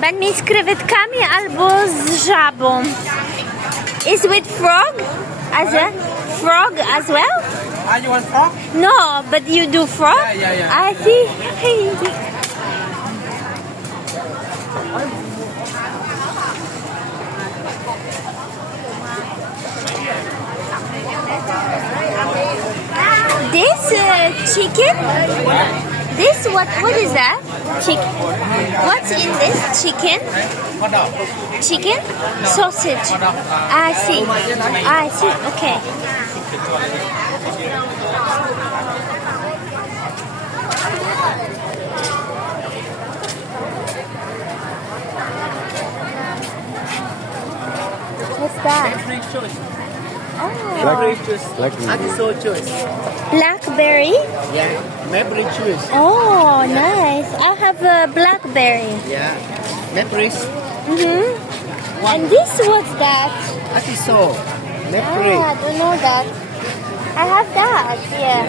Będę z krewetkami albo z żabą. Is with frog as well? Frog as well? You want frog? No, but you do frog? Yeah. I see. This chicken? This what is that? Chicken. What's in this chicken? Chicken? Sausage. I see. Okay. What's that? Blackberry juice. Artichoke juice. Blackberry? Yeah. Maple juice. Oh, nice. I'll have a blackberry. Yeah. Maple. And this, what's that? Artichoke. Maple. I don't know that. I have that, yeah.